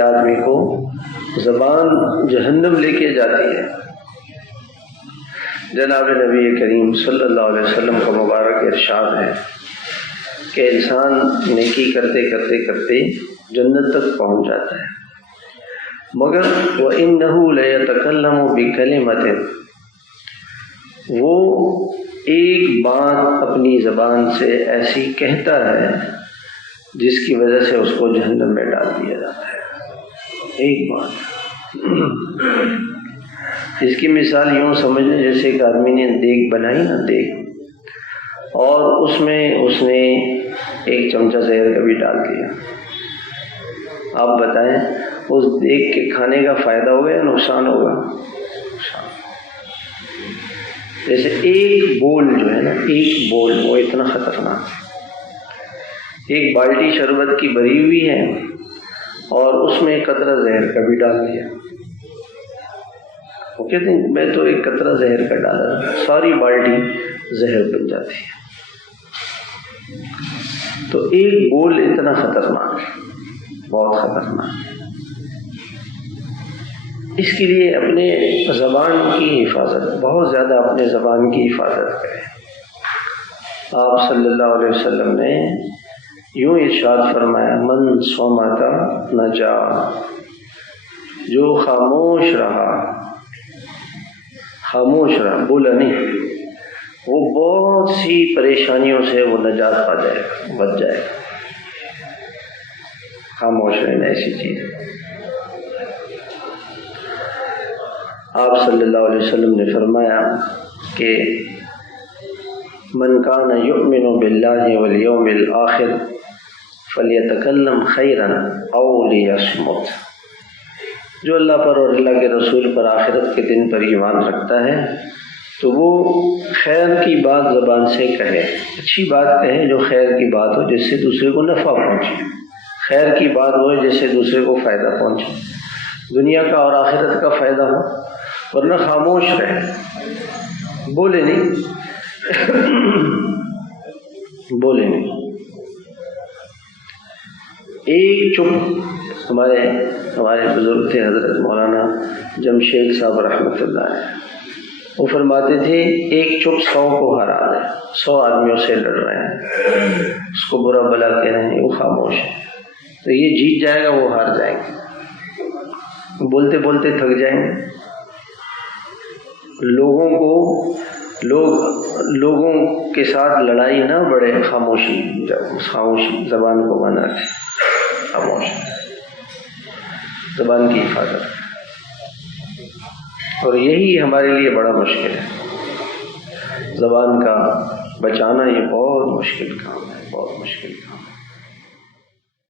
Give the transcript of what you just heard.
آدمی کو زبان جہنم لے کے جاتی ہے۔ جناب نبی کریم صلی اللہ علیہ وسلم کا مبارک ارشاد ہے کہ انسان نیکی کرتے کرتے کرتے جنت تک پہنچ جاتا ہے، مگر وَإِنَّهُ لَيَتَكَلَّمُ بِكَلِمَةٍ، وہ ایک بات اپنی زبان سے ایسی کہتا ہے جس کی وجہ سے اس کو جہنم میں ڈال دیا جاتا ہے۔ ایک بات، اس کی مثال یوں سمجھیں جیسے ایک آدمی نے دیگ بنائی نا، دیگ، اور اس میں اس نے ایک چمچہ زہر کا بھی ڈال دیا۔ آپ بتائیں اس دیگ کے کھانے کا فائدہ ہوگا یا نقصان ہوگا؟ جیسے ایک بول جو ہے نا، ایک بول وہ اتنا خطرناک ہے۔ ایک بالٹی شربت کی بھری ہوئی ہے اور اس میں ایک قطرہ زہر کا بھی ڈال دیا، وہ کہتے ہیں میں تو ایک قطرہ زہر کا ڈالا، ساری بالٹی زہر بن جاتی ہے۔ تو ایک بول اتنا خطرناک ہے، بہت خطرناک ہے۔ اس کے لیے اپنے زبان کی حفاظت، بہت زیادہ اپنے زبان کی حفاظت کریں۔ آپ صلی اللہ علیہ وسلم نے یوں ارشاد فرمایا، من صمت نجا، جو خاموش رہا، خاموش رہا، بولا نہیں، وہ بہت سی پریشانیوں سے وہ نجات پا جائے گا، بچ جائے گا۔ خاموش رہنا ایسی چیز ہے۔ آپ صلی اللہ علیہ وسلم نے فرمایا کہ من کان یؤمن باللہ والیوم الآخر فلیتکلم خیرا او لیصمت، جو اللہ پر اور اللہ کے رسول پر، آخرت کے دن پر ایمان رکھتا ہے تو وہ خیر کی بات زبان سے کہے، اچھی بات کہے جو خیر کی بات ہو، جس سے دوسرے کو نفع پہنچے، خیر کی بات ہو جس سے دوسرے کو فائدہ پہنچے، دنیا کا اور آخرت کا فائدہ ہو، ورنہ خاموش رہے، بولے نہیں، بولے نہیں۔ ایک چپ، ہمارے بزرگ تھے حضرت مولانا جمشید صاحب رحمۃ اللہ علیہ، وہ فرماتے تھے ایک چپ 100 کو ہرا دے، 100 آدمیوں سے لڑ رہے ہیں، اس کو برا بلا کہہ رہے ہیں، وہ خاموش ہے تو یہ جیت جائے گا، وہ ہار جائیں گے، بولتے بولتے تھک جائیں گے۔ لوگوں کے ساتھ لڑائی نہ بڑھے، خاموشی زبان کو بنا کے خاموش، زبان کی حفاظت، اور یہی ہمارے لیے بڑا مشکل ہے، زبان کا بچانا یہ بہت مشکل کام ہے، بہت مشکل کام ہے۔